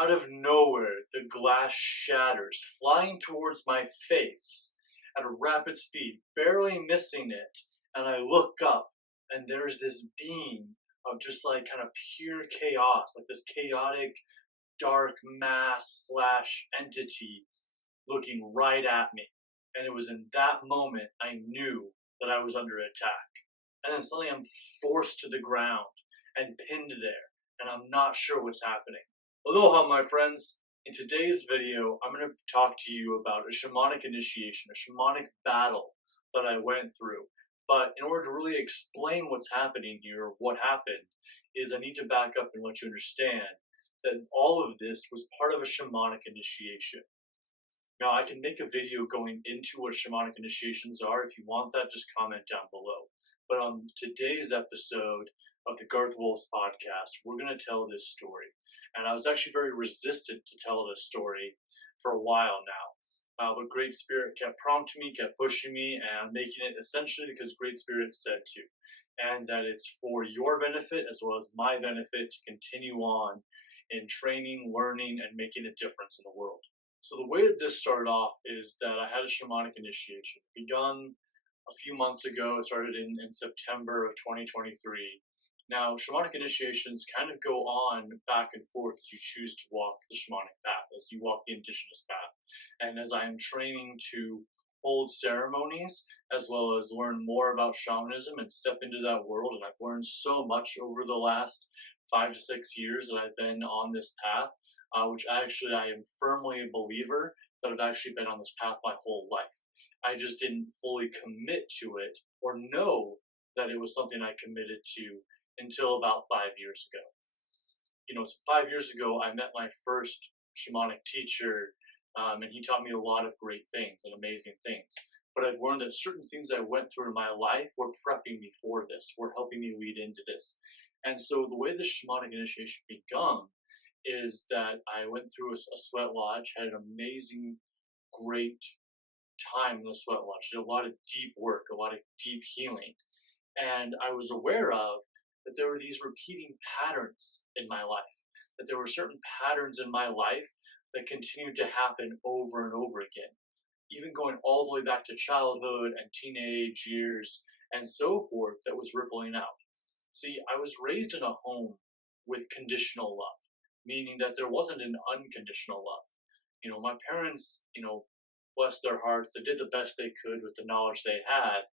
Out of nowhere, the glass shatters, flying towards my face at a rapid speed, barely missing it. And I look up, and there's this beam of just like kind of pure chaos, like this chaotic, dark mass slash entity looking right at me. And it was in that moment I knew that I was under attack. And then suddenly I'm forced to the ground and pinned there, and I'm not sure what's happening. Aloha, my friends. In today's video, I'm going to talk to you about a shamanic initiation, a shamanic battle that I went through. But in order to really explain what's happening here, what happened, is I need to back up and let you understand that all of this was part of a shamanic initiation. Now, I can make a video going into what shamanic initiations are. If you want that, just comment down below. But on today's episode of the Garth Wolf's podcast, we're going to tell this story. And I was actually very resistant to tell this story for a while now. But Great Spirit kept prompting me, kept pushing me, and I'm making it essentially because Great Spirit said to. And that it's for your benefit as well as my benefit to continue on in training, learning, and making a difference in the world. So the way that this started off is that I had a shamanic initiation. Begun a few months ago. It started in September of 2023. Now, shamanic initiations kind of go on back and forth as you choose to walk the shamanic path, as you walk the indigenous path. And as I am training to hold ceremonies, as well as learn more about shamanism and step into that world, and I've learned so much over the last 5 to 6 years that I've been on this path, which actually I am firmly a believer that I've actually been on this path my whole life. I just didn't fully commit to it or know that it was something I committed to until about 5 years ago. So 5 years ago, I met my first shamanic teacher, and he taught me a lot of great things and amazing things. But I've learned that certain things I went through in my life were prepping me for this, were helping me lead into this. And so the way the shamanic initiation begun is that I went through a sweat lodge, had an amazing, great time in the sweat lodge, did a lot of deep work, a lot of deep healing. And I was aware of that there were these repeating patterns in my life, that there were certain patterns in my life that continued to happen over and over again, even going all the way back to childhood and teenage years and so forth, that was rippling out. See, I was raised in a home with conditional love, meaning that there wasn't an unconditional love. My parents, bless their hearts, they did the best they could with the knowledge they had,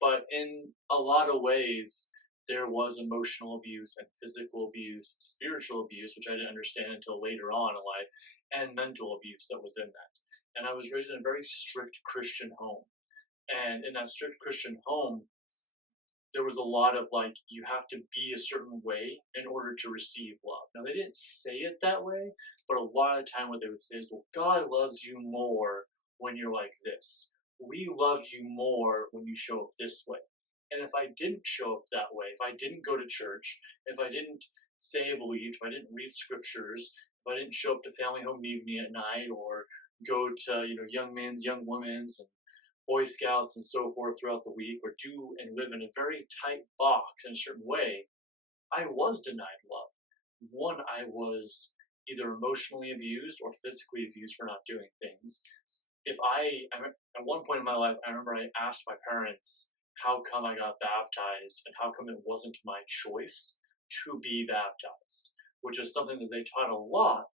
but in a lot of ways, there was emotional abuse and physical abuse, spiritual abuse, which I didn't understand until later on in life, and mental abuse that was in that. And I was raised in a very strict Christian home. And in that strict Christian home, there was a lot of you have to be a certain way in order to receive love. Now, they didn't say it that way, but a lot of the time what they would say is, well, God loves you more when you're like this. We love you more when you show up this way. And if I didn't show up that way, if I didn't go to church, if I didn't say I believed, if I didn't read scriptures, if I didn't show up to family home evening at night, or go to young men's, young women's, and Boy Scouts and so forth throughout the week, or do and live in a very tight box in a certain way, I was denied love. One, I was either emotionally abused or physically abused for not doing things. At one point in my life, I remember I asked my parents how come I got baptized and how come it wasn't my choice to be baptized, which is something that they taught a lot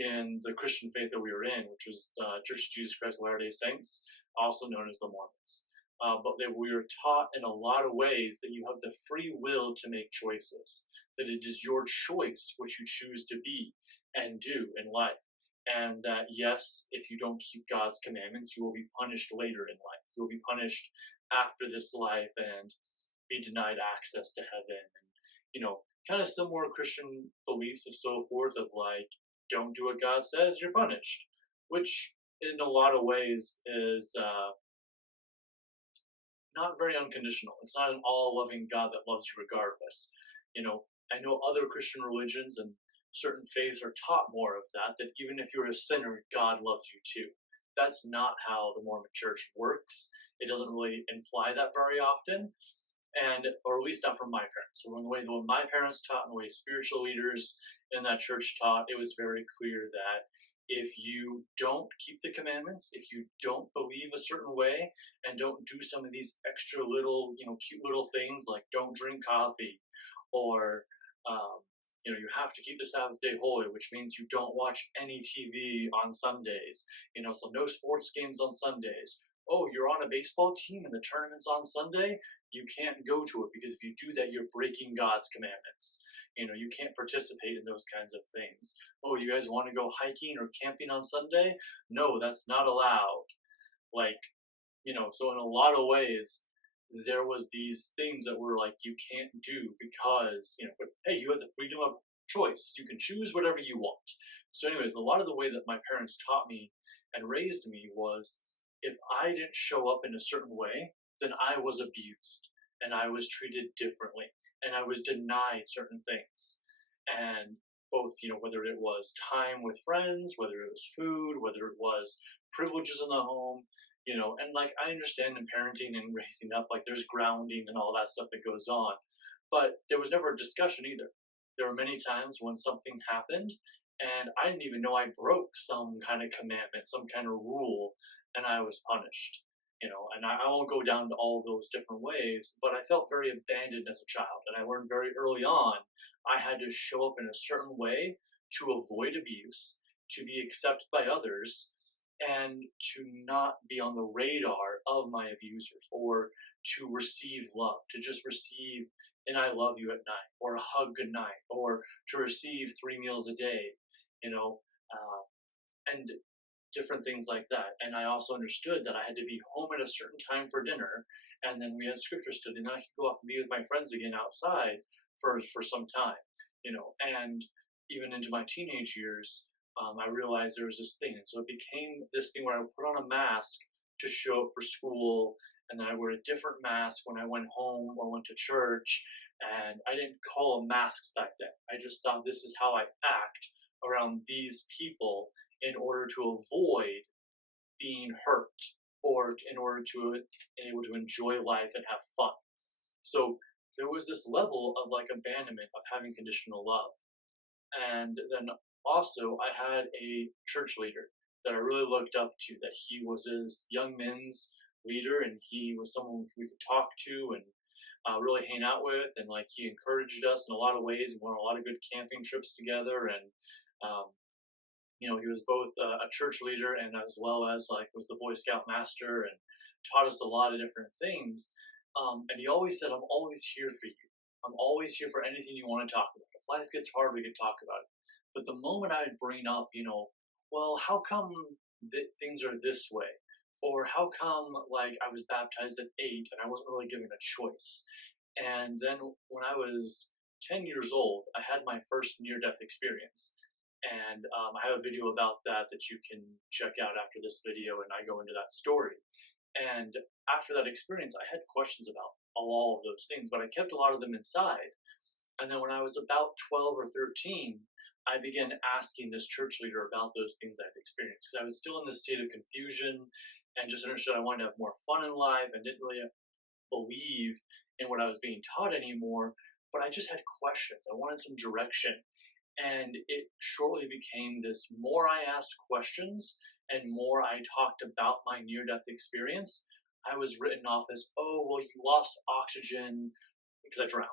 in the Christian faith that we were in, which was the Church of Jesus Christ of Latter-day Saints, also known as the Mormons. We were taught in a lot of ways that you have the free will to make choices, that it is your choice what you choose to be and do in life. And that, yes, if you don't keep God's commandments, you will be punished later in life. You will be punished after this life and be denied access to heaven. And, kind of similar Christian beliefs of so forth of don't do what God says, you're punished. Which, in a lot of ways, is not very unconditional. It's not an all-loving God that loves you regardless. I know other Christian religions and certain faiths are taught more of that even if you're a sinner, God loves you too. That's not how the Mormon Church works. It doesn't really imply that very often, or at least not from my parents. So in the way my parents taught, and the way spiritual leaders and that church taught, it was very clear that if you don't keep the commandments, if you don't believe a certain way and don't do some of these extra little, cute little things like don't drink coffee, or um, you have to keep the Sabbath day holy, which means you don't watch any TV on Sundays. So no sports games on Sundays. Oh, you're on a baseball team and the tournament's on Sunday. You can't go to it because if you do that, you're breaking God's commandments. You can't participate in those kinds of things. Oh, you guys want to go hiking or camping on Sunday? No, that's not allowed. Like, so in a lot of ways, there was these things that were like you can't do because, but hey, you have the freedom of choice. You can choose whatever you want. So anyways, a lot of the way that my parents taught me and raised me was if I didn't show up in a certain way, then I was abused and I was treated differently and I was denied certain things. And both, whether it was time with friends, whether it was food, whether it was privileges in the home, and like I understand in parenting and raising up, like there's grounding and all that stuff that goes on, but there was never a discussion either. There were many times when something happened and I didn't even know I broke some kind of commandment, some kind of rule, and I was punished. And I won't go down to all those different ways, but I felt very abandoned as a child, and I learned very early on I had to show up in a certain way to avoid abuse, to be accepted by others, and to not be on the radar of my abusers, or to receive love, to just receive an I love you at night, or a hug good night, or to receive 3 meals a day, and different things like that. And I also understood that I had to be home at a certain time for dinner, and then we had scripture study, and then I could go off and be with my friends again outside for some time, and even into my teenage years, I realized there was this thing. And so it became this thing where I would put on a mask to show up for school, and then I wear a different mask when I went home or went to church. And I didn't call them masks back then. I just thought this is how I act around these people in order to avoid being hurt, or in order to be able to enjoy life and have fun. So there was this level of like abandonment of having conditional love. And then also I had a church leader that I really looked up to, that he was his young men's leader, and he was someone we could talk to and really hang out with, and like he encouraged us in a lot of ways. We went on a lot of good camping trips together, and um, he was both a church leader and as well as like was the Boy Scout master, and taught us a lot of different things. And he always said, I'm always here for you. I'm always here for anything you want to talk about. If life gets hard, we could talk about it. But the moment I'd bring up, well, how come things are this way? Or how come, like, I was baptized at 8 and I wasn't really given a choice? And then when I was 10 years old, I had my first near death experience. And I have a video about that you can check out after this video, and I go into that story. And after that experience, I had questions about all of those things, but I kept a lot of them inside. And then when I was about 12 or 13, I began asking this church leader about those things I've experienced, because I was still in this state of confusion and just understood I wanted to have more fun in life and didn't really believe in what I was being taught anymore. But I just had questions. I wanted some direction. And it shortly became this: more I asked questions and more I talked about my near death experience, I was written off as, oh, well, you lost oxygen because I drowned.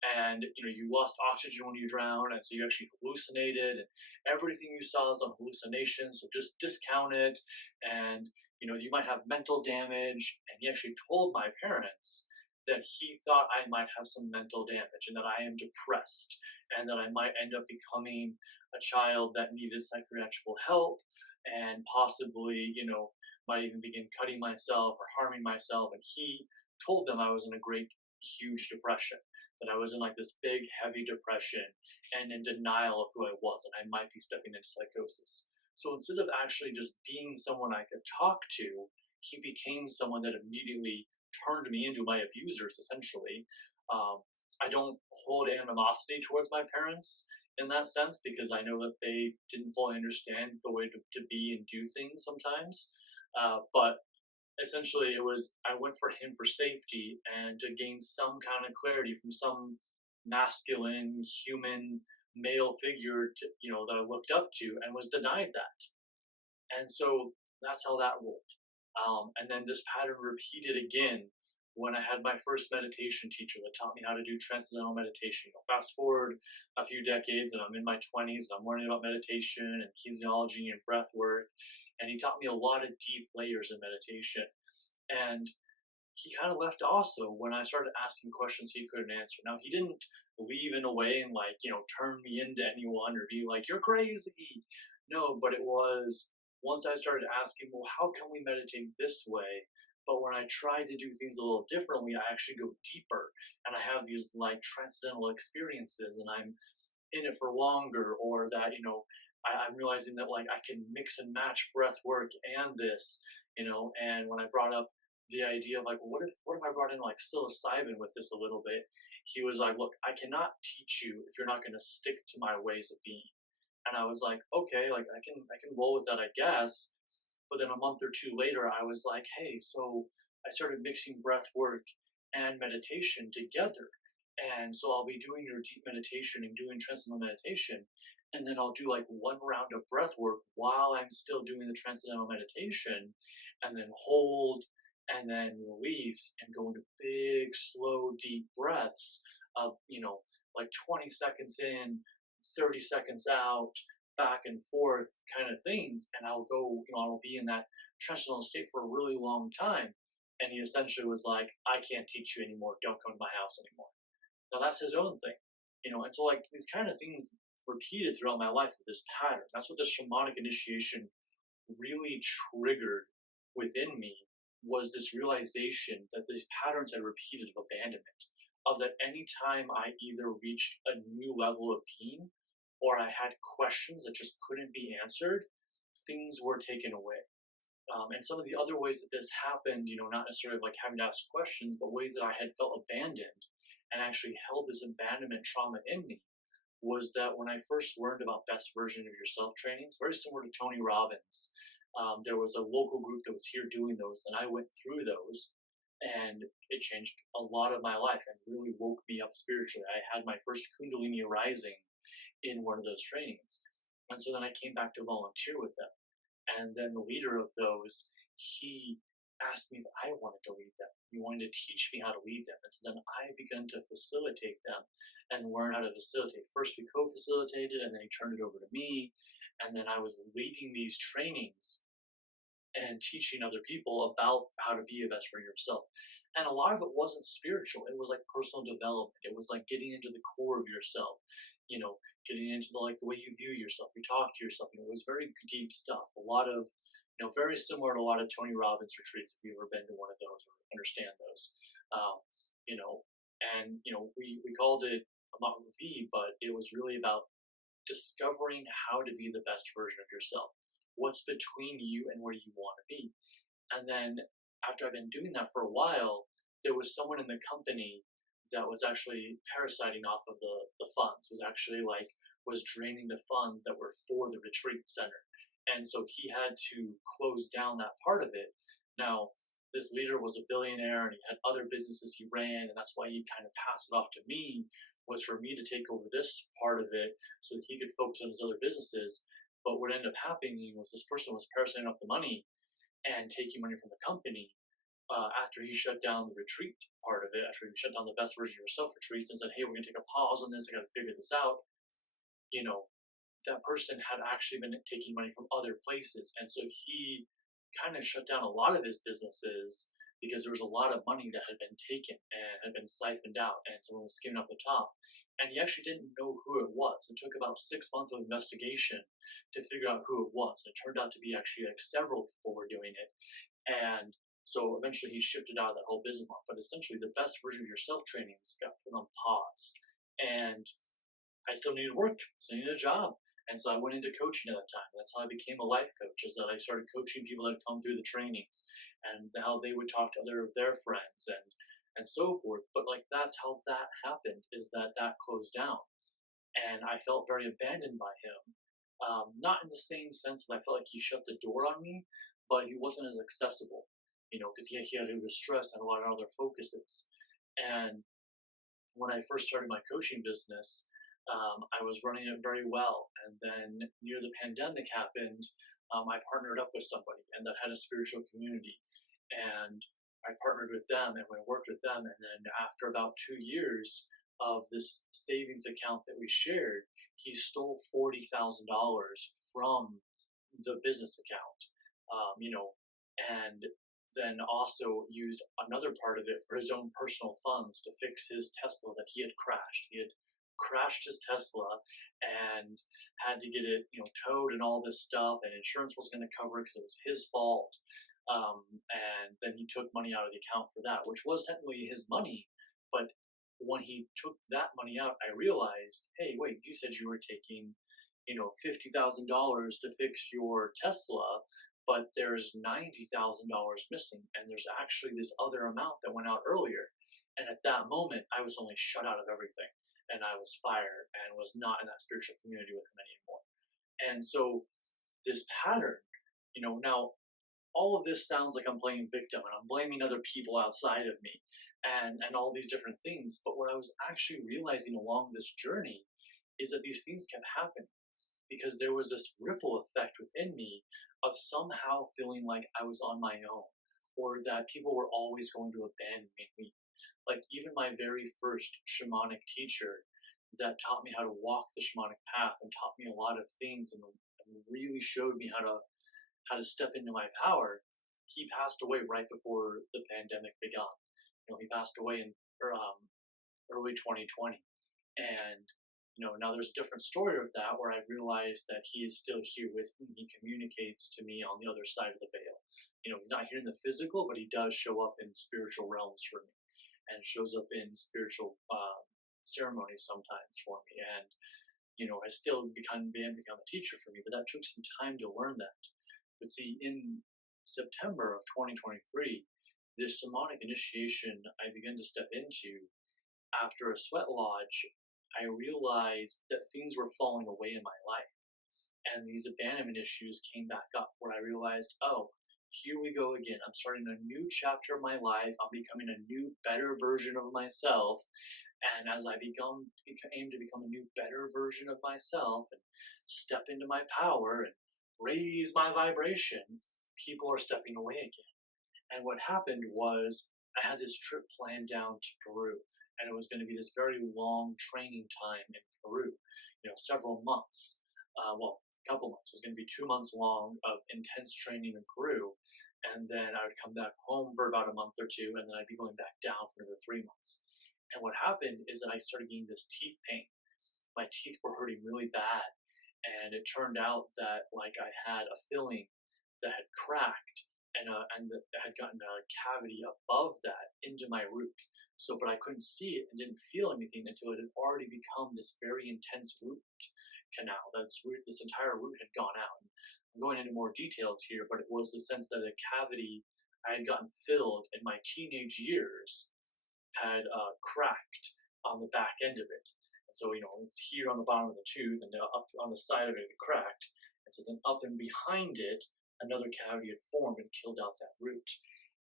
And you lost oxygen when you drowned, and so you actually hallucinated, and everything you saw is a hallucination, so just discount it. And you might have mental damage. And he actually told my parents that he thought I might have some mental damage, and that I am depressed, and that I might end up becoming a child that needed psychiatrical help, and possibly, might even begin cutting myself or harming myself. And he told them I was in a great, huge depression, that I was in like this big, heavy depression and in denial of who I was, and I might be stepping into psychosis. So instead of actually just being someone I could talk to, he became someone that immediately turned me into my abusers, essentially. I don't hold animosity towards my parents in that sense, because I know that they didn't fully understand the way to be and do things sometimes. But essentially, I went for him for safety and to gain some kind of clarity from some masculine human male figure that I looked up to, and was denied that. And so that's how that rolled. And then this pattern repeated again when I had my first meditation teacher that taught me how to do transcendental meditation. Fast forward a few decades, and I'm in my 20s, and I'm learning about meditation and kinesiology and breath work. And he taught me a lot of deep layers in meditation. And he kind of left also when I started asking questions he couldn't answer. Now, he didn't leave in a way and turn me into anyone or be like, you're crazy. No, but it was once I started asking, well, how can we meditate this way? But when I try to do things a little differently, I actually go deeper and I have these like transcendental experiences and I'm in it for longer, or that, I'm realizing that like I can mix and match breath work and this, and when I brought up the idea of like, well, what if I brought in like psilocybin with this a little bit? He was like, look, I cannot teach you if you're not going to stick to my ways of being. And I was like, okay, like I can roll with that, I guess. But then a month or two later, I was like, hey, so I started mixing breath work and meditation together. And so I'll be doing your deep meditation and doing transcendental meditation. And then I'll do like one round of breath work while I'm still doing the transcendental meditation, and then hold and then release and go into big, slow, deep breaths of, like 20 seconds in, 30 seconds out, back and forth kind of things. And I'll go, I'll be in that transcendental state for a really long time. And he essentially was like, I can't teach you anymore. Don't come to my house anymore. Now that's his own thing, and so like these kind of things repeated throughout my life with this pattern. That's what the shamanic initiation really triggered within me, was this realization that these patterns had repeated of abandonment, of that any time I either reached a new level of being or I had questions that just couldn't be answered, things were taken away. And some of the other ways that this happened, not necessarily like having to ask questions, but ways that I had felt abandoned and actually held this abandonment trauma in me, was that when I first learned about best version of yourself trainings, very similar to Tony Robbins, there was a local group that was here doing those, and I went through those, and it changed a lot of my life and really woke me up spiritually. I had my first Kundalini rising in one of those trainings, and so then I came back to volunteer with them. And then the leader of those, he asked me if I wanted to lead them. He wanted to teach me how to lead them. And so then I began to facilitate them and learn how to facilitate. First we co-facilitated, and then he turned it over to me. And then I was leading these trainings and teaching other people about how to be a best friend yourself. And a lot of it wasn't spiritual. It was like personal development. It was like getting into the core of yourself, getting into the way you view yourself, you talk to yourself. It was very deep stuff. A lot of, very similar to a lot of Tony Robbins retreats, if you've ever been to one of those or understand those. We called it not V, but it was really about discovering how to be the best version of yourself. What's between you and where you want to be. And then after I've been doing that for a while, there was someone in the company that was actually parasiting off of the funds, was draining the funds that were for the retreat center. And so he had to close down that part of it. Now, this leader was a billionaire and he had other businesses he ran, and that's why he kind of passed it off to me, was for me to take over this part of it so that he could focus on his other businesses. But what ended up happening was this person was parasiting off the money and taking money from the company. After he shut down the retreat part of it, after he shut down the best version of yourself retreats and said, hey, we're going to take a pause on this, I got to figure this out, that person had actually been taking money from other places. And so he kind of shut down a lot of his businesses because there was a lot of money that had been taken and had been siphoned out, and someone was skimming off the top. And he actually didn't know who it was. It took about 6 months of investigation to figure out who it was. And it turned out to be actually like several people were doing it. And so eventually he shifted out of that whole business model. But essentially the best version of yourself trainings got put on pause. And I still needed work, still needed a job. And so I went into coaching at that time. That's how I became a life coach, is that I started coaching people that had come through the trainings and how they would talk to other of their friends and so forth. But like that's how that happened, is that closed down. And I felt very abandoned by him. Not in the same sense that I felt like he shut the door on me, but he wasn't as accessible, because he had to do stress and a lot of other focuses. And when I first started my coaching business, I was running it very well, and then near the pandemic happened, I partnered up with somebody and that had a spiritual community, and I partnered with them and we worked with them, and then after about 2 years of this savings account that we shared, he stole $40,000 from the business account, and then also used another part of it for his own personal funds to fix his Tesla that he had crashed. He had crashed his Tesla and had to get it, towed and all this stuff, and insurance was going to cover it because it was his fault. And then he took money out of the account for that, which was technically his money. But when he took that money out, I realized, hey, wait, you said you were taking, $50,000 to fix your Tesla, but there's $90,000 missing, and there's actually this other amount that went out earlier. And at that moment, I was only shut out of everything, and I was fired and was not in that spiritual community with him anymore. And so this pattern, now all of this sounds like I'm playing victim and I'm blaming other people outside of me and all these different things. But what I was actually realizing along this journey is that these things kept happening because there was this ripple effect within me of somehow feeling like I was on my own, or that people were always going to abandon me. Like even my very first shamanic teacher that taught me how to walk the shamanic path and taught me a lot of things and really showed me how to step into my power, he passed away right before the pandemic began. He passed away in early 2020, and now there's a different story of that where I realized that he is still here with me. He communicates to me on the other side of the veil. He's not here in the physical, but he does show up in spiritual realms for me, and shows up in spiritual ceremonies sometimes for me. And has still become a teacher for me. But that took some time to learn that. But see, in September of 2023, this shamanic initiation I began to step into after a sweat lodge, I realized that things were falling away in my life. And these abandonment issues came back up where I realized, oh, here we go again. I'm starting a new chapter of my life. I'm becoming a new, better version of myself. And as I aim to become a new, better version of myself and step into my power and raise my vibration, people are stepping away again. And what happened was I had this trip planned down to Peru, and it was going to be this very long training time in Peru, several months. A couple months. It was going to be 2 months long of intense training in Peru, and then I would come back home for about a month or two, and then I'd be going back down for another 3 months. And what happened is that I started getting this teeth pain. My teeth were hurting really bad, and it turned out that I had a filling that had cracked, and that had gotten a cavity above that into my root. So, but I couldn't see it and didn't feel anything until it had already become this very intense root canal. This entire root had gone out. I'm going into more details here, but it was the sense that a cavity I had gotten filled in my teenage years had cracked on the back end of it. And so, it's here on the bottom of the tooth, and up on the side of it, it cracked. And so then up and behind it, another cavity had formed and killed out that root.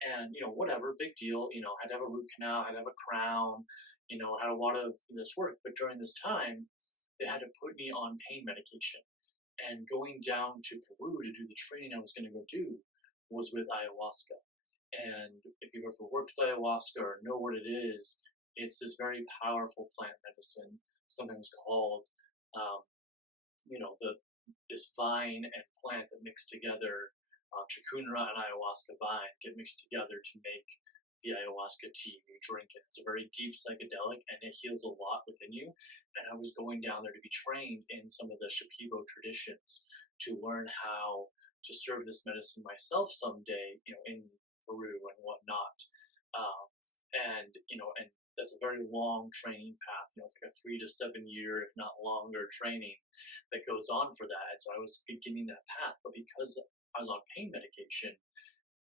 And, whatever, big deal. I had to have a root canal, I had to have a crown, I had a lot of this work. But during this time, they had to put me on pain medication. And going down to Peru to do the training I was going to go do was with ayahuasca. And if you've ever worked with ayahuasca or know what it is, it's this very powerful plant medicine, sometimes called, this vine and plant that mix together, chacunra and ayahuasca vine get mixed together to make the ayahuasca tea. You drink it. It's a very deep psychedelic, and it heals a lot within you. And I was going down there to be trained in some of the Shipibo traditions to learn how to serve this medicine myself someday, in Peru and whatnot. And that's a very long training path. It's like a 3 to 7 year, if not longer, training that goes on for that. And so I was beginning that path, but because I was on pain medication,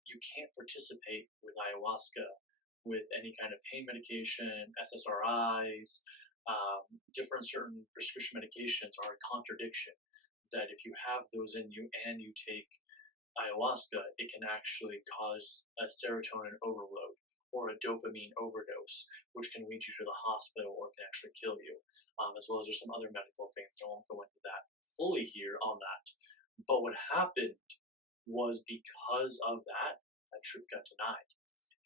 you can't participate with ayahuasca with any kind of pain medication, SSRIs, different certain prescription medications are a contradiction. That if you have those in you and you take ayahuasca, it can actually cause a serotonin overload or a dopamine overdose, which can lead you to the hospital or can actually kill you. as well as there's some other medical things. I won't go into that fully here on that. But what happened was because of that, that trip got denied.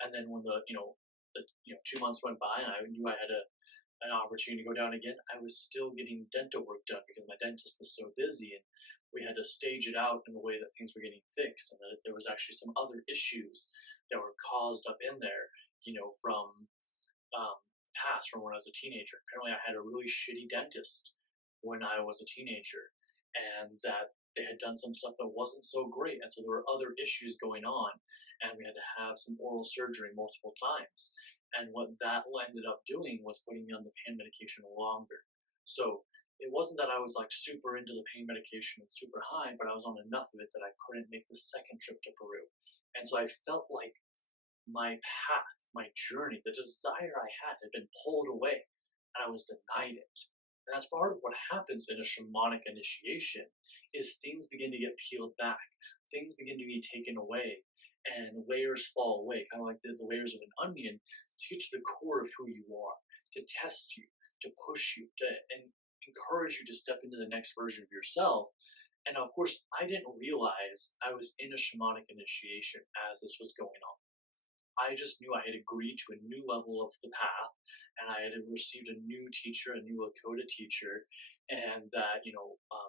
And then when the 2 months went by and I knew I had an opportunity to go down again, I was still getting dental work done because my dentist was so busy, and we had to stage it out in the way that things were getting fixed, and that there was actually some other issues that were caused up in there, from past, from when I was a teenager. Apparently, I had a really shitty dentist when I was a teenager, and that they had done some stuff that wasn't so great, and so there were other issues going on, and we had to have some oral surgery multiple times. And what that ended up doing was putting me on the pain medication longer. So it wasn't that I was like super into the pain medication and super high, but I was on enough of it that I couldn't make the second trip to Peru. And so I felt like my path, my journey, the desire I had been pulled away, and I was denied it. And that's part of what happens in a shamanic initiation is things begin to get peeled back, things begin to be taken away, and layers fall away, kind of like the layers of an onion, to get to the core of who you are, to test you, to push you, and encourage you to step into the next version of yourself. And of course, I didn't realize I was in a shamanic initiation as this was going on. I just knew I had agreed to a new level of the path, and I had received a new teacher, a new Lakota teacher, and that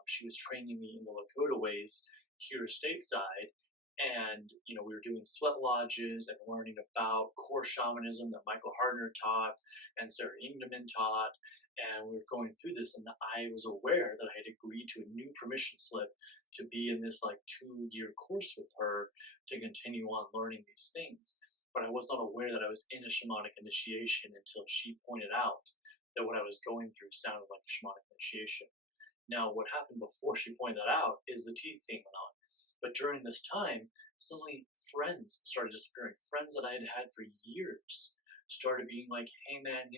she was training me in the Lakota ways here stateside. And we were doing sweat lodges and learning about core shamanism that Michael Hardner taught and Sarah Ingdeman taught, and we were going through this, and I was aware that I had agreed to a new permission slip to be in this like 2-year course with her to continue on learning these things. But I was not aware that I was in a shamanic initiation until she pointed out that what I was going through sounded like a shamanic initiation. Now, what happened before she pointed that out is the teeth thing went on. But during this time, suddenly friends started disappearing. Friends that I had had for years started being like, hey man, they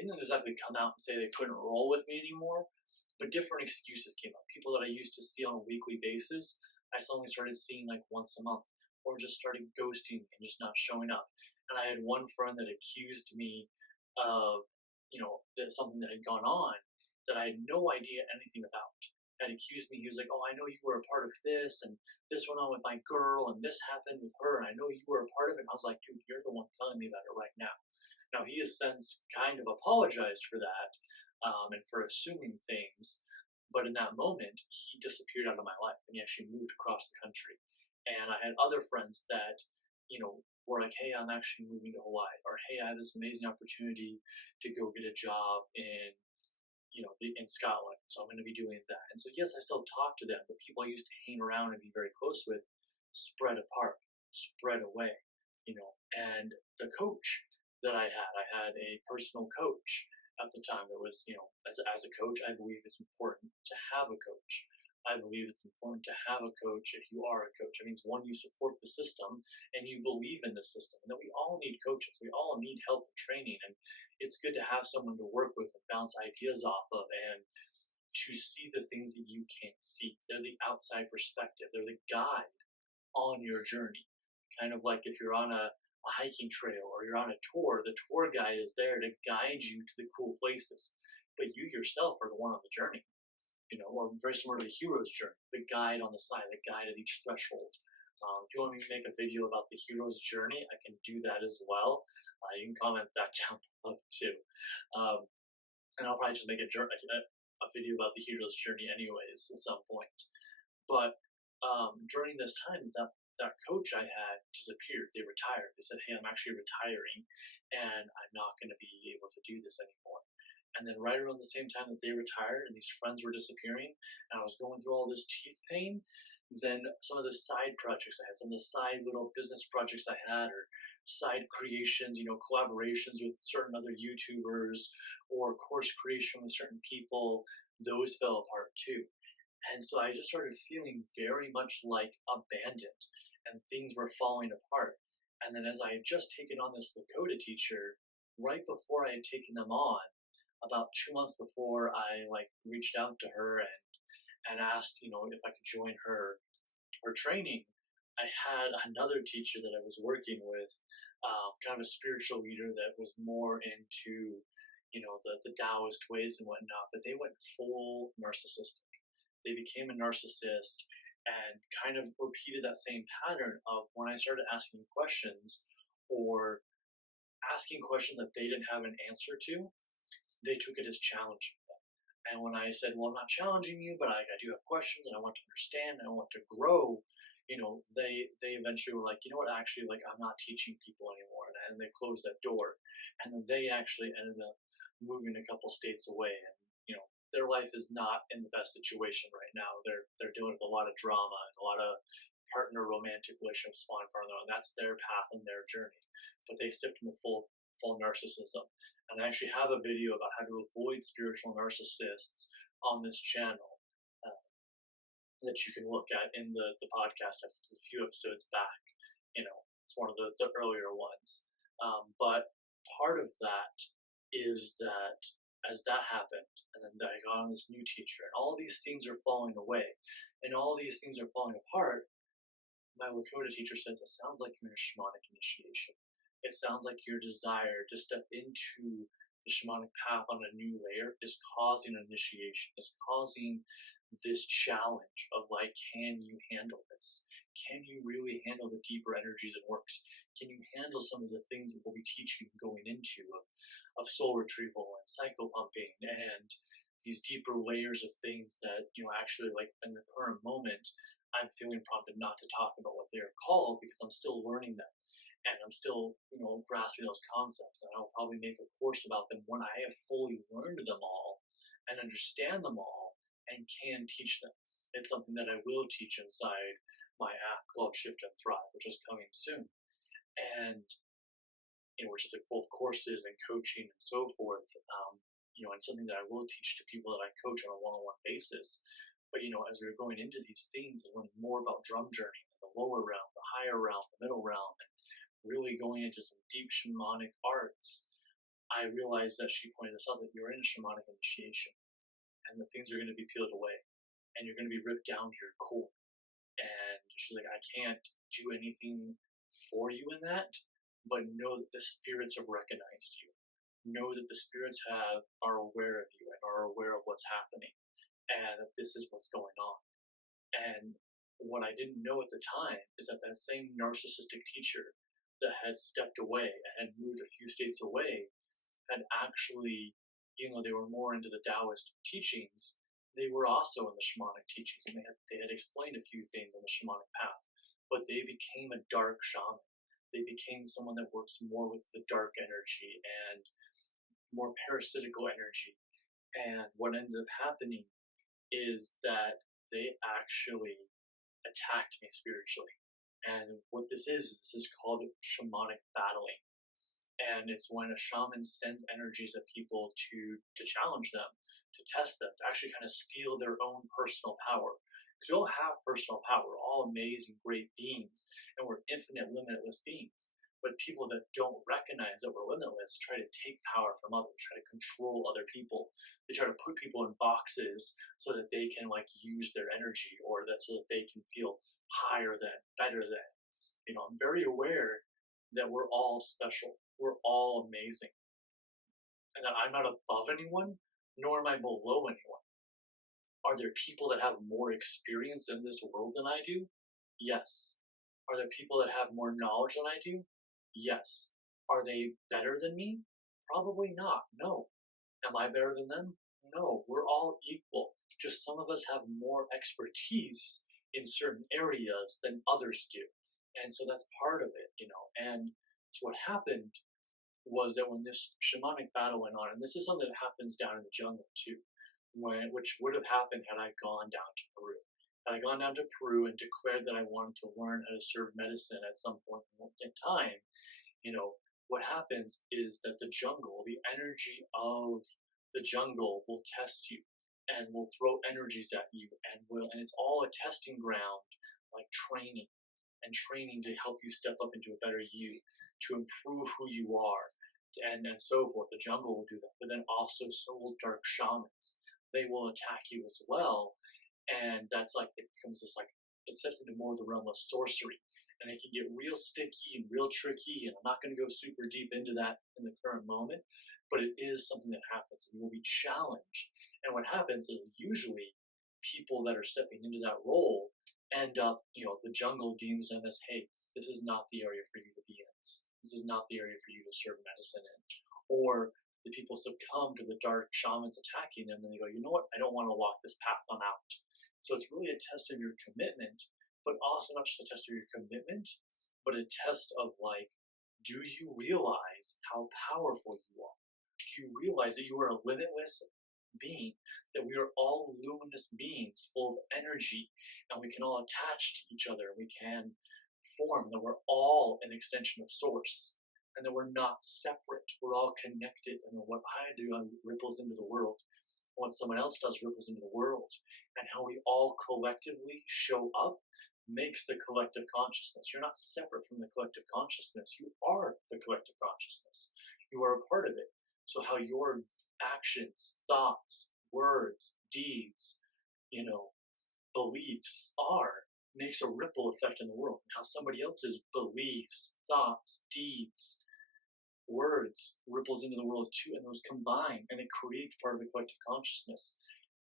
didn't exactly come out and say they couldn't roll with me anymore, but different excuses came up. People that I used to see on a weekly basis, I suddenly started seeing like once a month, or just started ghosting me and just not showing up. And I had one friend that accused me of, that something that had gone on that I had no idea anything about. Had accused me. He was like, "Oh, I know you were a part of this, and this went on with my girl, and this happened with her, and I know you were a part of it." And I was like, "Dude, you're the one telling me about it right now." Now he has since kind of apologized for that, and for assuming things, but in that moment, he disappeared out of my life, and he actually moved across the country. And I had other friends that, were like, "Hey, I'm actually moving to Hawaii," or "Hey, I have this amazing opportunity to go get a job in Scotland, so I'm going to be doing that." And so, yes, I still talk to them, but people I used to hang around and be very close with spread apart, spread away, And the coach that I had a personal coach at the time that was, as a coach, I believe it's important to have a coach. I believe it's important to have a coach if you are a coach. It means, one, you support the system and you believe in the system, and that we all need coaches. We all need help and training, and it's good to have someone to work with and bounce ideas off of, and to see the things that you can't see. They're the outside perspective. They're the guide on your journey. Kind of like if you're on a hiking trail or you're on a tour, the tour guide is there to guide you to the cool places, but you yourself are the one on the journey. Or very similar to the hero's journey, the guide on the side, the guide at each threshold. If you want me to make a video about the hero's journey, I can do that as well. You can comment that down below too. And I'll probably just make a video about the hero's journey anyways at some point. But during this time, that coach I had disappeared. They retired. They said, "Hey, I'm actually retiring, and I'm not going to be able to do this anymore." And then right around the same time that they retired and these friends were disappearing, and I was going through all this teeth pain, then some of the side projects I had, some of the side little business projects I had, or side creations, collaborations with certain other YouTubers, or course creation with certain people, those fell apart too. And so I just started feeling very much like abandoned, and things were falling apart. And then as I had just taken on this Lakota teacher, right before I had taken them on, about 2 months before, I reached out to her and asked, if I could join her training. I had another teacher that I was working with, kind of a spiritual leader that was more into, the Taoist ways and whatnot, but they went full narcissistic. They became a narcissist and kind of repeated that same pattern of when I started asking questions or asking questions that they didn't have an answer to, they took it as challenging them. And when I said, well, I'm not challenging you, but I do have questions and I want to understand and I want to grow, they eventually were like, you know what, actually, like, I'm not teaching people anymore. And they closed that door. And then they actually ended up moving a couple states away. And, their life is not in the best situation right now. They're dealing with a lot of drama and a lot of partner romantic relationships falling apart, and that's their path and their journey. But they stepped into full narcissism. And I actually have a video about how to avoid spiritual narcissists on this channel that you can look at in the podcast. I think a few episodes back. It's one of the earlier ones. But part of that is that as that happened, and then I got on this new teacher, and all these things are falling away, and all these things are falling apart, my Lakota teacher says, it sounds like you're in a shamanic initiation. It sounds like your desire to step into the shamanic path on a new layer is causing an initiation, is causing this challenge of like, can you handle this? Can you really handle the deeper energies and works? Can you handle some of the things that we'll be teaching going into of soul retrieval and cycle pumping and these deeper layers of things that, actually, like, in the current moment, I'm feeling prompted not to talk about what they're called because I'm still learning them and I'm still, grasping those concepts. And I'll probably make a course about them when I have fully learned them all and understand them all and can teach them. It's something that I will teach inside my app called Shift and Thrive, which is coming soon. And, which is like full of courses and coaching and so forth. And something that I will teach to people that I coach on a one-on-one basis. But, as we were going into these things and learning more about drum journey, the lower realm, the higher realm, the middle realm, and really going into some deep shamanic arts, I realized that she pointed this out, that you're in a shamanic initiation and the things are going to be peeled away and you're going to be ripped down to your core. And she's like, I can't do anything for you in that, but know that the spirits have recognized you. Know that the spirits are aware of you and are aware of what's happening and that this is what's going on. And what I didn't know at the time is that that same narcissistic teacher that had stepped away and had moved a few states away had actually, they were more into the Taoist teachings, they were also in the shamanic teachings, and they had explained a few things on the shamanic path, but they became a dark shaman. They became someone that works more with the dark energy and more parasitical energy. And what ended up happening is that they actually attacked me spiritually. And what this is called shamanic battling. And it's when a shaman sends energies at people to challenge them, to test them, to actually kind of steal their own personal power. Because we all have personal power. We're all amazing, great beings, and we're infinite, limitless beings. But people that don't recognize that we're limitless try to take power from others, try to control other people. They try to put people in boxes so that they can use their energy, or so that they can feel higher than, better than. I'm very aware that we're all special. We're all amazing. And that I'm not above anyone, nor am I below anyone. Are there people that have more experience in this world than I do? Yes. Are there people that have more knowledge than I do? Yes. Are they better than me? Probably not. No. Am I better than them? No. We're all equal. Just some of us have more expertise in certain areas than others do. And so that's part of it, And so what happened was that when this shamanic battle went on, and this is something that happens down in the jungle too, which would have happened had I gone down to Peru. Had I gone down to Peru and declared that I wanted to learn how to serve medicine at some point in time, what happens is that the jungle, the energy of the jungle will test you and will throw energies at you and it's all a testing ground, like training to help you step up into a better you, to improve who you are, and so forth. The jungle will do that, but then also so will dark shamans. They will attack you as well, and that's it becomes this it steps into more of the realm of sorcery, and it can get real sticky and real tricky. And I'm not going to go super deep into that in the current moment, but it is something that happens. You will be challenged. And what happens is usually people that are stepping into that role end up, the jungle deems them as, hey, this is not the area for you to be in. This is not the area for you to serve medicine in. Or the people succumb to the dark shamans attacking them, and they go, you know what, I don't want to walk this path on out. So it's really a test of your commitment, but also not just a test of your commitment, but a test of like, do you realize how powerful you are? Do you realize that you are a limitless being, that we are all luminous beings full of energy, and we can all attach to each other, we can form, that we're all an extension of source, and that we're not separate, we're all connected, and what I do ripples into the world, what someone else does ripples into the world, and how we all collectively show up makes the collective consciousness. You're not separate from the collective consciousness, you are the collective consciousness, you are a part of it. So how your actions, thoughts, words, deeds, beliefs makes a ripple effect in the world. How somebody else's beliefs, thoughts, deeds, words ripples into the world too, and those combine, and it creates part of the collective consciousness.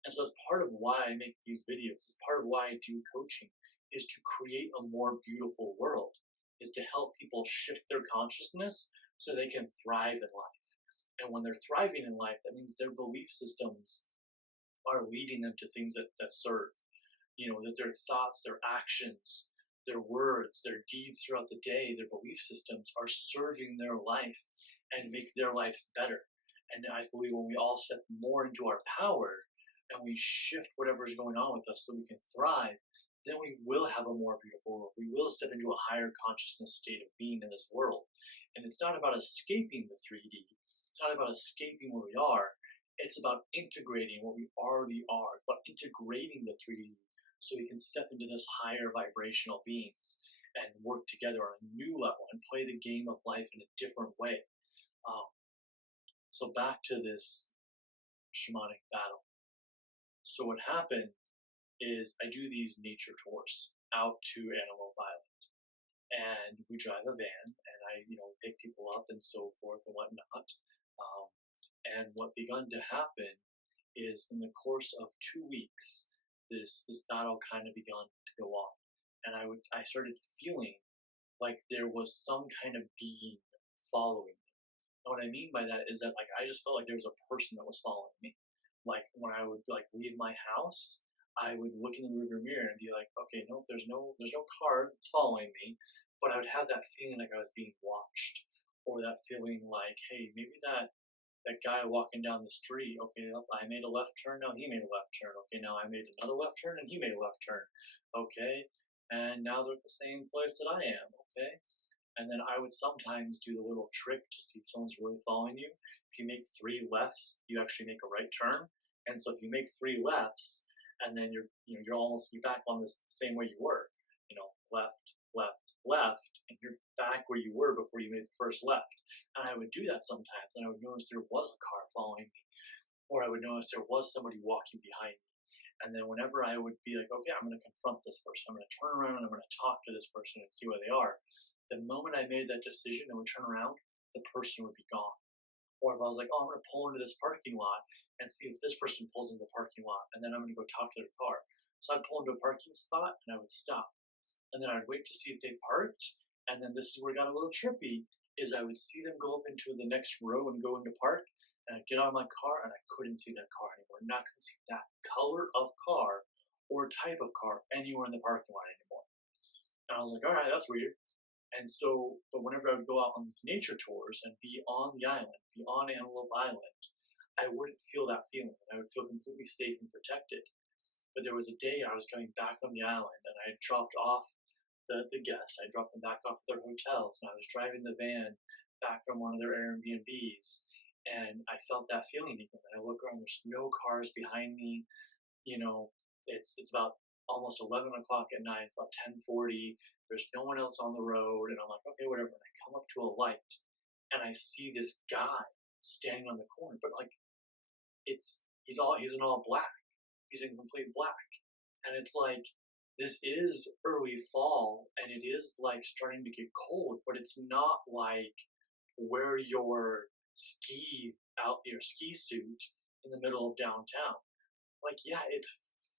And so that's part of why I make these videos. It's part of why I do coaching, is to create a more beautiful world, is to help people shift their consciousness so they can thrive in life. And when they're thriving in life, that means their belief systems are leading them to things that serve. That their thoughts, their actions, their words, their deeds throughout the day, their belief systems are serving their life and make their lives better. And I believe when we all step more into our power and we shift whatever is going on with us so we can thrive, then we will have a more beautiful world. We will step into a higher consciousness state of being in this world. And it's not about escaping the 3D. It's not about escaping where we are. It's about integrating what we already are, about integrating the 3D so we can step into this higher vibrational beings and work together on a new level and play the game of life in a different way. So back to this shamanic battle. So what happened is I do these nature tours out to Antelope Island, and we drive a van, and I pick people up and so forth and whatnot. And what began to happen is in the course of 2 weeks, this battle kind of began to go on, and I started feeling like there was some kind of being following me. And what I mean by that is that I just felt like there was a person that was following me. Like when I would leave my house, I would look in the rearview mirror and be like, okay, no, there's no car that's following me, but I would have that feeling like I was being watched, or that feeling like, hey, maybe that guy walking down the street, okay, I made a left turn, now he made a left turn, okay, now I made another left turn and he made a left turn, okay, and now they're at the same place that I am, okay. And then I would sometimes do the little trick to see if someone's really following you. If you make 3 lefts, you actually make a right turn. And so if you make 3 lefts, and then you're back on this same way you were, left, left, left, and you're back where you were before you made the first left. And I would do that sometimes, and I would notice there was a car following me, or I would notice there was somebody walking behind me. And then whenever I would be like, okay, I'm going to confront this person, I'm going to turn around and I'm going to talk to this person and see where they are. The moment I made that decision and would turn around, the person would be gone. Or if I was like, oh, I'm going to pull into this parking lot and see if this person pulls into the parking lot, and then I'm going to go talk to their car. So I'd pull into a parking spot and I would stop. And then I'd wait to see if they parked. And then this is where it got a little trippy, is I would see them go up into the next row and go into park, and I'd get out of my car and I couldn't see that car anymore. Not going to see that color of car or type of car anywhere in the parking lot anymore. And I was like, all right, that's weird. And so, but whenever I would go out on these nature tours and be on the island, be on Antelope Island, I wouldn't feel that feeling. I would feel completely safe and protected. But there was a day I was coming back on the island, and I had dropped off the guests. I dropped them back off at their hotels, and I was driving the van back from one of their Airbnbs, and I felt that feeling again. And I look around, there's no cars behind me. It's about almost 11 o'clock at night, it's about 10:40. There's no one else on the road, and I'm like, okay, whatever. And I come up to a light, and I see this guy standing on the corner, but he's in all black. He's in complete black, and it's like, this is early fall, and it is starting to get cold, but it's not like where your ski out your ski suit in the middle of downtown. Like, yeah, it's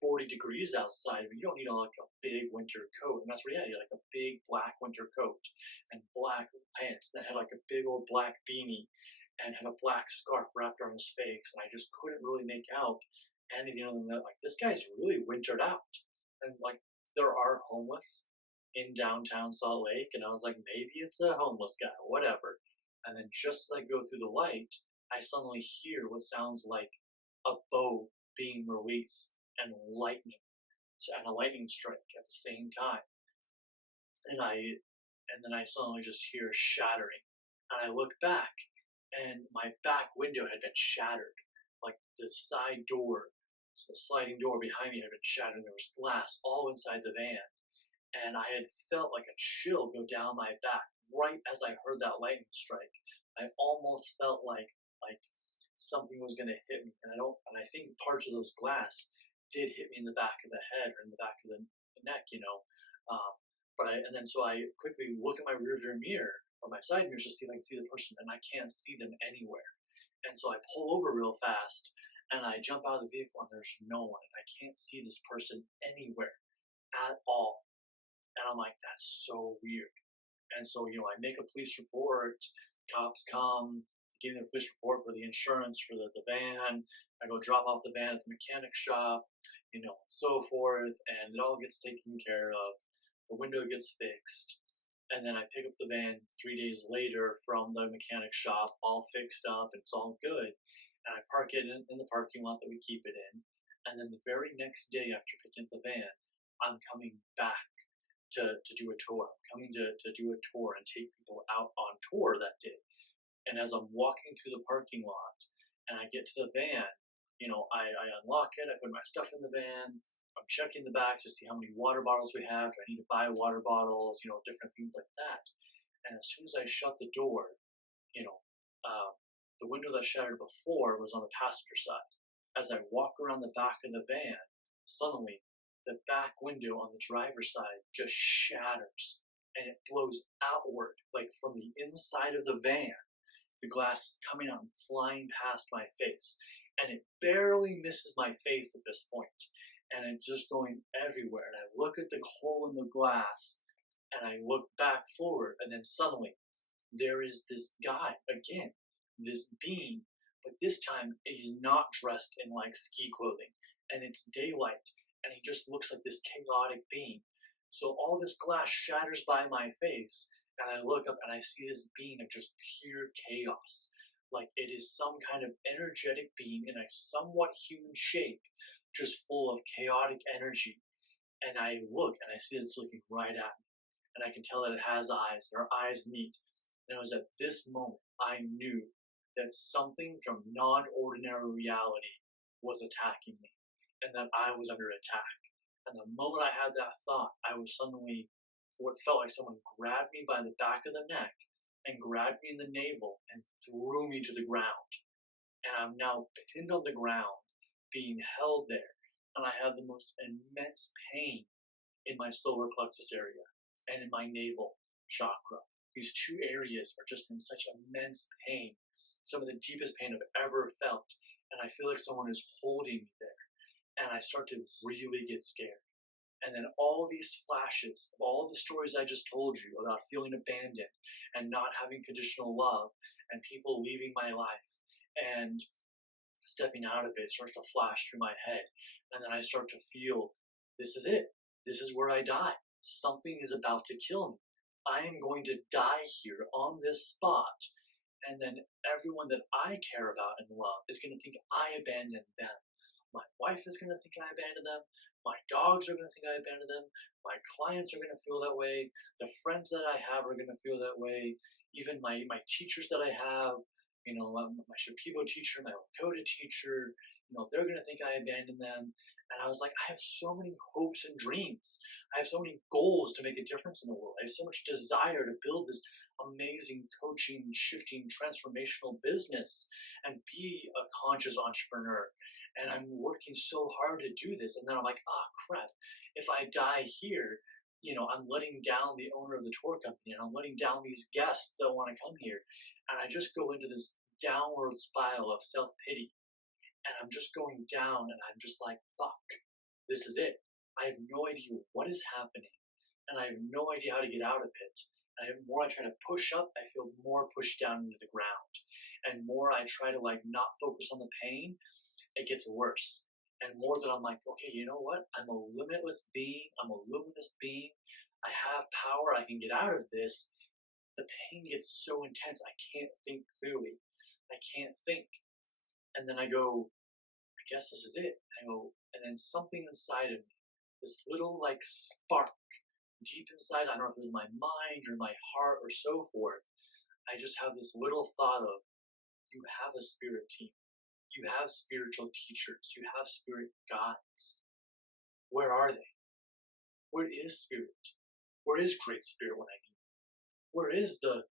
40 degrees outside, but you don't need like a big winter coat. And that's what he had. He had like a big black winter coat and black pants that had like a big old black beanie and had a black scarf wrapped around his face. And I just couldn't really make out anything other than that. Like, this guy's really wintered out. And like, there are homeless in downtown Salt Lake. And I was like, maybe it's a homeless guy, whatever. And then just as I go through the light, I suddenly hear what sounds like a bow being released and lightning and a lightning strike at the same time. And then I suddenly just hear shattering. And I look back and my back window had been shattered. Like the side door, the sliding door behind me had been shattered. There was glass all inside the van. And I had felt like a chill go down my back right as I heard that lightning strike. I almost felt like something was going to hit me, and I think parts of those glass did hit me in the back of the head or in the back of the neck, so I quickly look at my rearview mirror or my side mirrors to see if I can see the person, and I can't see them anywhere. And so I pull over real fast, and I jump out of the vehicle, and there's no one, and I can't see this person anywhere at all. And I'm like, that's so weird. And so, I make a police report, cops come, give me a police report for the insurance for the van. I go drop off the van at the mechanic shop, and so forth, and it all gets taken care of. The window gets fixed, and then I pick up the van 3 days later from the mechanic shop, all fixed up, and it's all good. And I park it in the parking lot that we keep it in. And then the very next day after picking up the van, I'm coming back to do a tour. I'm coming to do a tour and take people out on tour that day. And as I'm walking through the parking lot and I get to the van, I unlock it, I put my stuff in the van, I'm checking the back to see how many water bottles we have, do I need to buy water bottles, different things like that. And as soon as I shut the door, the window that shattered before was on the passenger side. As I walk around the back of the van, suddenly the back window on the driver's side just shatters and it blows outward, like from the inside of the van. The glass is coming out and flying past my face, and it barely misses my face at this point, and it's just going everywhere. And I look at the hole in the glass, and I look back forward, and then suddenly there is this guy again, this being, but this time he's not dressed in like ski clothing, and it's daylight, and he just looks like this chaotic being. So all this glass shatters by my face, and I look up and I see this being of just pure chaos. Like it is some kind of energetic being in a somewhat human shape, just full of chaotic energy. And I look and I see it's looking right at me. And I can tell that it has eyes, and our eyes meet. And it was at this moment I knew that something from non-ordinary reality was attacking me, and that I was under attack. And the moment I had that thought, I was suddenly, what felt like someone grabbed me by the back of the neck and grabbed me in the navel and threw me to the ground. And I'm now pinned on the ground, being held there. And I have the most immense pain in my solar plexus area and in my navel chakra. These two areas are just in such immense pain, some of the deepest pain I've ever felt. And I feel like someone is holding me there. And I start to really get scared. And then all these flashes of all the stories I just told you about feeling abandoned and not having conditional love and people leaving my life and stepping out of it starts to flash through my head. And then I start to feel, this is it. This is where I die. Something is about to kill me. I am going to die here on this spot. And then everyone that I care about and love is going to think I abandoned them. My wife is going to think I abandoned them. My dogs are going to think I abandoned them. My clients are going to feel that way. The friends that I have are going to feel that way. Even my teachers that I have, my Shipibo teacher, my Lakota teacher, they're going to think I abandoned them. And I was like, I have so many hopes and dreams. I have so many goals to make a difference in the world. I have so much desire to build this amazing coaching, shifting, transformational business and be a conscious entrepreneur. And I'm working so hard to do this. And then I'm like, crap, if I die here, I'm letting down the owner of the tour company, and I'm letting down these guests that want to come here. And I just go into this downward spiral of self-pity. And I'm just going down, and I'm just like, fuck, this is it. I have no idea what is happening, and I have no idea how to get out of it. And the more I try to push up, I feel more pushed down into the ground. And more I try to like not focus on the pain, it gets worse. And more that I'm like, okay, you know what? I'm a limitless being. I'm a luminous being. I have power. I can get out of this. The pain gets so intense. I can't think clearly. I can't think. And then I go, I guess this is it. I go, and then something inside of me, this little like spark deep inside, I don't know if it was my mind or my heart or so forth. I just have this little thought of, you have a spirit team. You have spiritual teachers. You have spirit guides. Where are they? Where is spirit? Where is great spirit when I need it? Where is the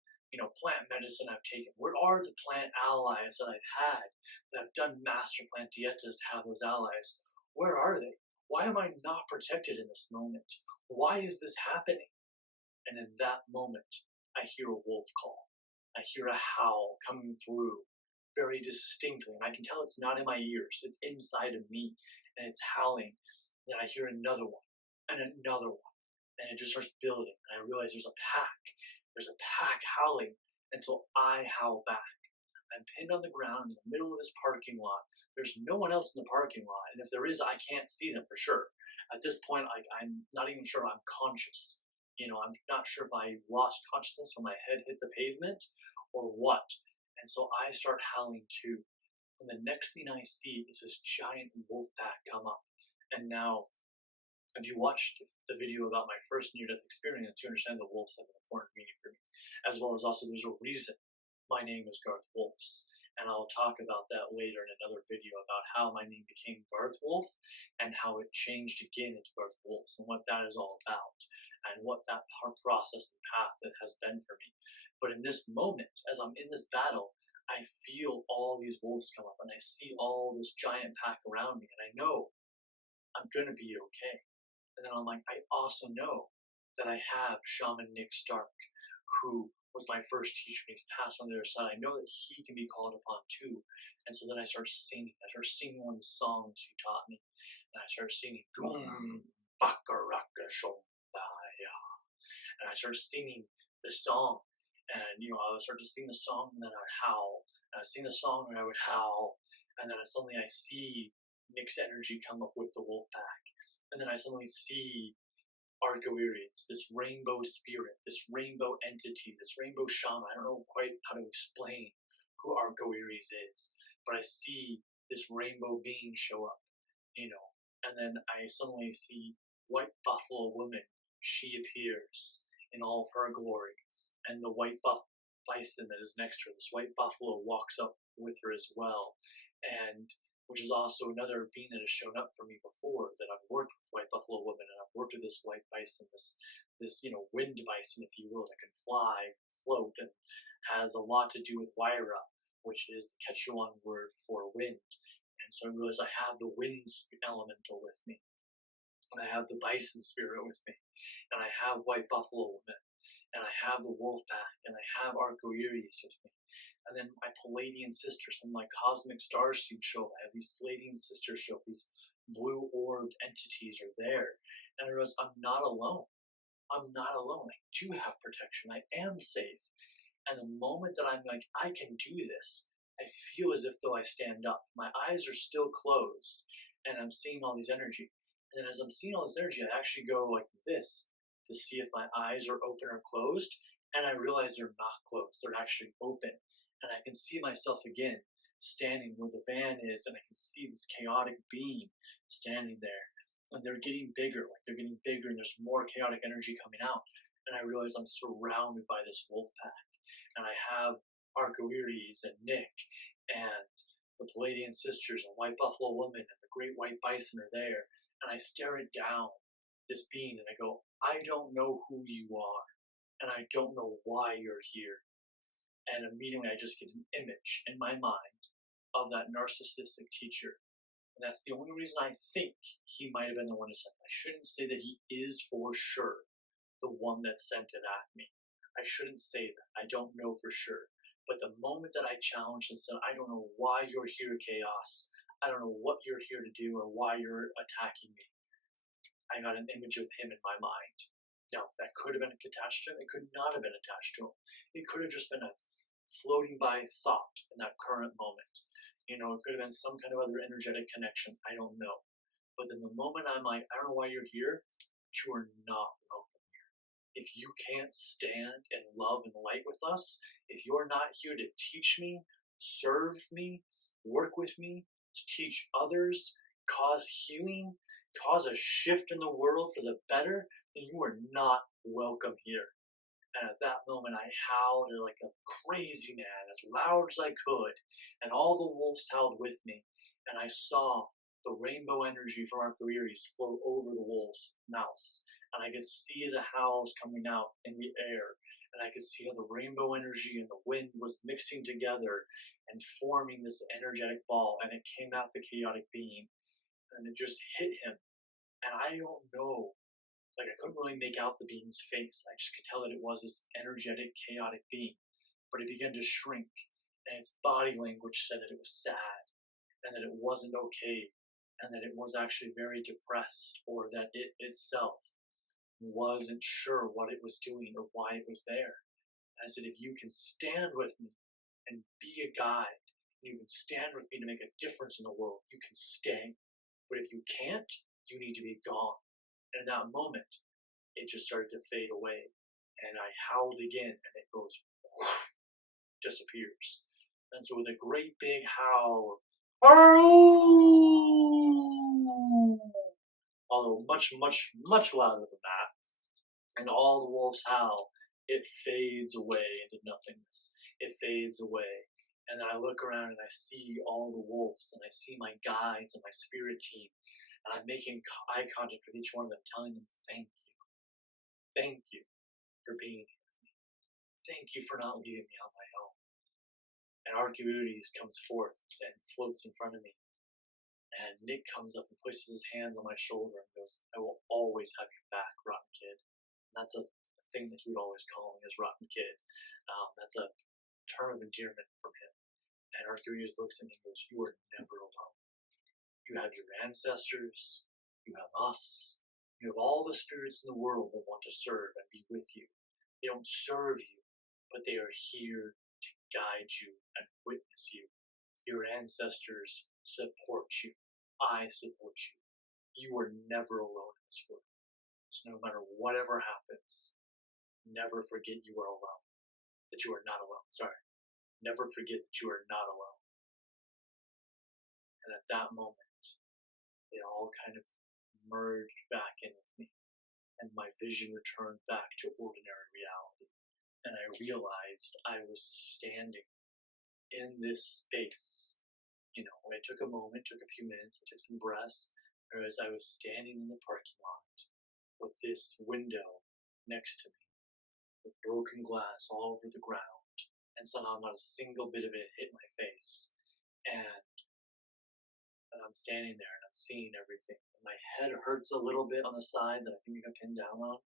plant medicine I've taken? Where are the plant allies that I've had, that I've done master plant dietas to have those allies? Where are they? Why am I not protected in this moment? Why is this happening? And in that moment, I hear a wolf call. I hear a howl coming through very distinctly, and I can tell it's not in my ears, it's inside of me, and it's howling. Then I hear another one, and another one, and it just starts building, and I realize there's a pack howling, and so I howl back. I'm pinned on the ground in the middle of this parking lot. There's no one else in the parking lot, and if there is, I can't see them for sure. At this point, I'm not even sure I'm conscious. I'm not sure if I lost consciousness or my head hit the pavement or what. And so I start howling too. And the next thing I see is this giant wolf pack come up. And now, if you watched the video about my first near-death experience, you understand the wolves have an important meaning for me. As well as also there's a reason my name is Garth Wolfs. And I'll talk about that later in another video about how my name became Garth Wolf and how it changed again into Garth Wolfs and what that is all about and what that process and path it has been for me. But in this moment, as I'm in this battle, I feel all these wolves come up and I see all this giant pack around me and I know I'm going to be okay. And then I'm like, I also know that I have Shaman Nick Stark, who was my first teacher and he's passed on the other side. I know that he can be called upon too. And so then I start singing. I start singing one of the songs he taught me. And I start singing, Doom Bakaraka Shombaya. And I started singing the song. And, I would start to sing the song and then I would howl. And I'd sing the song and I would howl. And then suddenly I see Nick's energy come up with the wolf pack. And then I suddenly see Arco-Iris, this rainbow spirit, this rainbow entity, this rainbow shaman. I don't know quite how to explain who Arco-Iris is. But I see this rainbow being show up, And then I suddenly see White Buffalo Woman. She appears in all of her glory. And the white bison that is next to her, this white buffalo, walks up with her as well, and which is also another being that has shown up for me before. That I've worked with White Buffalo Woman, and I've worked with this white bison, this wind bison, if you will, that can fly, float, and has a lot to do with Waira, which is the Quechuan word for wind. And so I realized I have the wind elemental with me, and I have the bison spirit with me, and I have White Buffalo Woman. And I have the wolf pack, and I have Arco-Iris with me. And then my Palladian sisters and my cosmic star seed show up. I have these Palladian sisters show up. These blue orbed entities are there. And I realize I'm not alone. I'm not alone. I do have protection. I am safe. And the moment that I'm like, I can do this, I feel as if though I stand up. My eyes are still closed, and I'm seeing all these energy. And then as I'm seeing all this energy, I actually go like this, to see if my eyes are open or closed, and I realize they're not closed, they're actually open. And I can see myself again, standing where the van is, and I can see this chaotic being standing there. And they're getting bigger, and there's more chaotic energy coming out. And I realize I'm surrounded by this wolf pack. And I have Arco-Iris and Nick, and the Palladian sisters, and White Buffalo Woman, and the Great White Bison are there. And I stare it down, this being, and I go, I don't know who you are, and I don't know why you're here. And immediately I just get an image in my mind of that narcissistic teacher. And that's the only reason I think he might have been the one who sent it. I shouldn't say that he is for sure the one that sent it at me. I shouldn't say that. I don't know for sure. But the moment that I challenged and said, I don't know why you're here, Chaos. I don't know what you're here to do or why you're attacking me. I got an image of him in my mind. Now, that could have been attached to him. It could not have been attached to him. It could have just been a floating by thought in that current moment. You know, it could have been some kind of other energetic connection. I don't know. But then the moment I'm like, I don't know why you're here, you are not welcome here. If you can't stand in love and light with us, if you're not here to teach me, serve me, work with me, to teach others, cause healing, cause a shift in the world for the better, then you are not welcome here. And at that moment, I howled like a crazy man, as loud as I could, and all the wolves howled with me. And I saw the rainbow energy from Arcoiris float over the wolf's mouth, and I could see the howls coming out in the air, and I could see how the rainbow energy and the wind was mixing together and forming this energetic ball, and it came at the chaotic being, and it just hit him. And I don't know, like I couldn't really make out the being's face. I just could tell that it was this energetic, chaotic being. But it began to shrink, and its body language said that it was sad, and that it wasn't okay, and that it was actually very depressed, or that it itself wasn't sure what it was doing or why it was there. And I said, if you can stand with me and be a guide, you can stand with me to make a difference in the world, you can stay. But if you can't, you need to be gone. And in that moment, it just started to fade away. And I howled again, and it goes, whoosh, disappears. And so with a great big howl, although much, much, much louder than that, and all the wolves howl, it fades away into nothingness. It fades away. And then I look around and I see all the wolves, and I see my guides and my spirit team, and I'm making eye contact with each one of them, telling them, thank you. Thank you for being here with me. Thank you for not leaving me on my own. And Archimedes comes forth and floats in front of me. And Nick comes up and places his hand on my shoulder and goes, I will always have your back, Rotten Kid. And that's a thing that he would always call me, as Rotten Kid. That's a term of endearment from him. And Archimedes looks at me and goes, you are never alone. You have your ancestors, you have us, you have all the spirits in the world that want to serve and be with you. They don't serve you, but they are here to guide you and witness you. Your ancestors support you. I support you. You are never alone in this world. So no matter whatever happens, never forget you are alone. That you are not alone. Sorry. Never forget that you are not alone. And at that moment, they all kind of merged back in with me, and my vision returned back to ordinary reality. And I realized I was standing in this space. You know, it took a moment, took a few minutes, I took some breaths, whereas I was standing in the parking lot with this window next to me, with broken glass all over the ground, and somehow not a single bit of it hit my face. And I'm standing there and I'm seeing everything. And my head hurts a little bit on the side that I think I got pinned down on.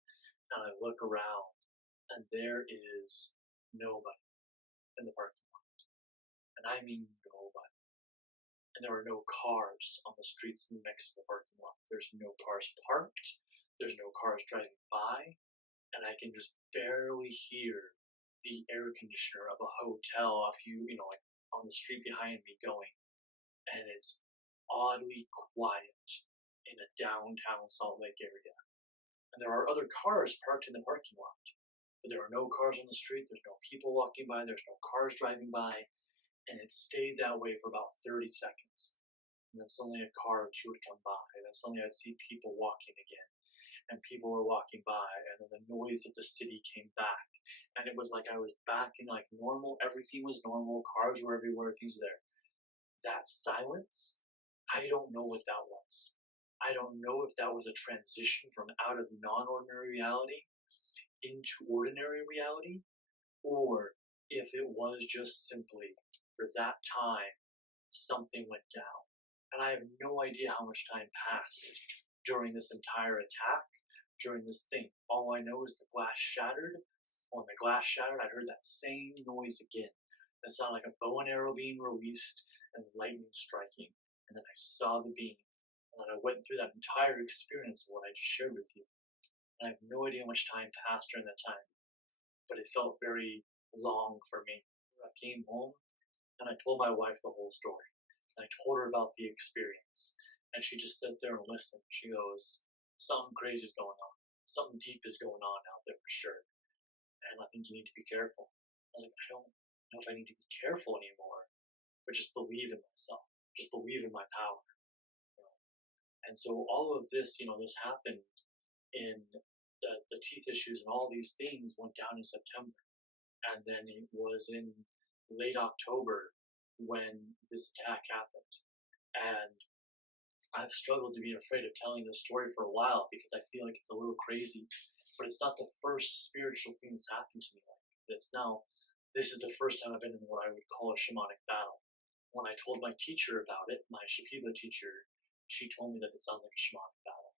And I look around, and there is nobody in the parking lot. And I mean nobody. And there are no cars on the streets next to the parking lot. There's no cars parked. There's no cars driving by. And I can just barely hear the air conditioner of a hotel a few, like on the street behind me going. And it's oddly quiet in a downtown Salt Lake area. And there are other cars parked in the parking lot. But there are no cars on the street, there's no people walking by, there's no cars driving by, and it stayed that way for about 30 seconds. And then suddenly a car or two would come by, and then suddenly I'd see people walking again. And people were walking by, and then the noise of the city came back. And it was like I was back in like normal, everything was normal, cars were everywhere, things were there. That silence, I don't know what that was. I don't know if that was a transition from out of non-ordinary reality into ordinary reality, or if it was just simply, for that time, something went down. And I have no idea how much time passed during this entire attack, during this thing. All I know is the glass shattered. When the glass shattered, I heard that same noise again. It sounded like a bow and arrow being released and lightning striking. And then I saw the beam. And then I went through that entire experience of what I just shared with you. And I have no idea how much time passed during that time, but it felt very long for me. I came home and I told my wife the whole story. And I told her about the experience. And she just sat there and listened. She goes, something crazy is going on. Something deep is going on out there for sure. And I think you need to be careful. I was like, I don't know if I need to be careful anymore, but just believe in myself. Just believe in my power. You know? And so all of this, this happened in the teeth issues, and all these things went down in September. And then it was in late October when this attack happened. And I've struggled to be afraid of telling this story for a while because I feel like it's a little crazy, but it's not the first spiritual thing that's happened to me like this. Now, this is the first time I've been in what I would call a shamanic battle. When I told my teacher about it, my Shipibo teacher, she told me that it sounds like a shamanic battle.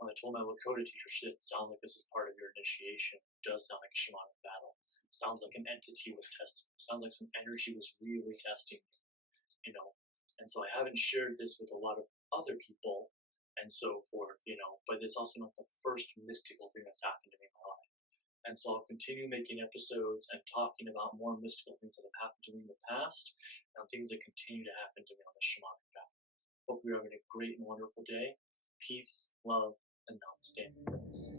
When I told my Lakota teacher, she said, it sounds like this is part of your initiation. It does sound like a shamanic battle. It sounds like an entity was testing. It sounds like some energy was really testing me, And so I haven't shared this with a lot of other people and so forth, but it's also not the first mystical thing that's happened to me in my life. And so I'll continue making episodes and talking about more mystical things that have happened to me in the past and things that continue to happen to me on the shamanic path. Hope you're having a great and wonderful day. Peace, love, and namaste, friends.